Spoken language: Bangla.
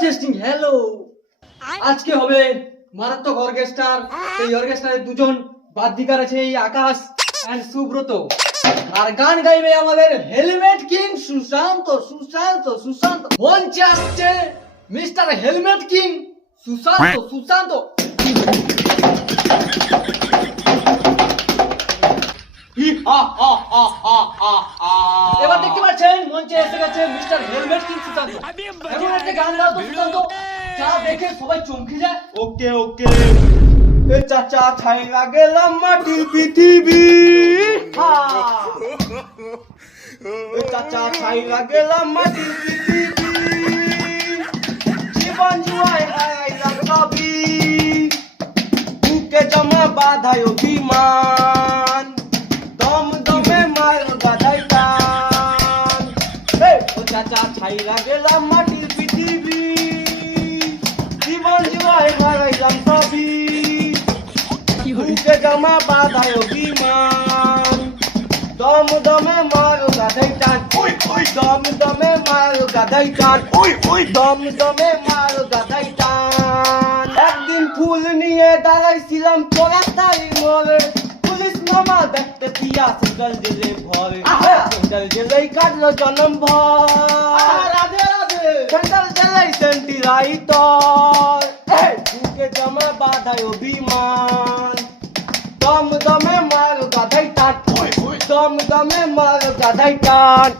Testing hello. আজকে হবে মারাত্মক অর্কেস্ট্রার। এই অর্কেস্ট্রারে দুজন বাদ্যিকার আছে, এই আকাশ এন্ড সুব্রত। আর গান গাইবে আমাদের হেলমেট কিং সুশান্ত। মঞ্চে আসছে মিস্টার হেলমেট কিং সুশান্ত। এবার দেখতে পাচ্ছেন মঞ্চে এসে গেছে মিস্টার হেলমেট কিং সুশান্ত। এখন একটা গান গাও তো সুশান্ত, যা দেখে সবাই চমকে যায়। ওকে এ চাচা ছাইরা গেলাম মাটির পৃথিবী। এ চাচা ছাইরা গেলাম মাটির পৃথিবী। জীবন জুয়ায় হারাইলাম সবই, বুকে জমা বাধায় অভিমান, দমে মার গাদাই টান। ও চাচা ছাইরা গেলাম মাটির পৃথিবী, জীবন জুয়ায় হারাইলাম সবই, বুকে জমা বাধায় অভিমান, দমে মার গাদাই টান। দমে মার গাদাই টান। দমে মার গাদাই টান। একদিন ফুল নিয়ে দাঁড়াইছিলাম চৌরাস্তায় মোড়ে, পুলিশ মামা দেখতে পিয়া সেন্ট্রাল জেলে ভরে। সেন্ট্রাল জেলেই কাটলো জন্ম ভর। সেন্ট্রাল জেলেই সেন্টিরাই তর, বুকে জমা বাধায় অভিমান, দমে মার গাদাই টান। দমে মার গাদাই টান।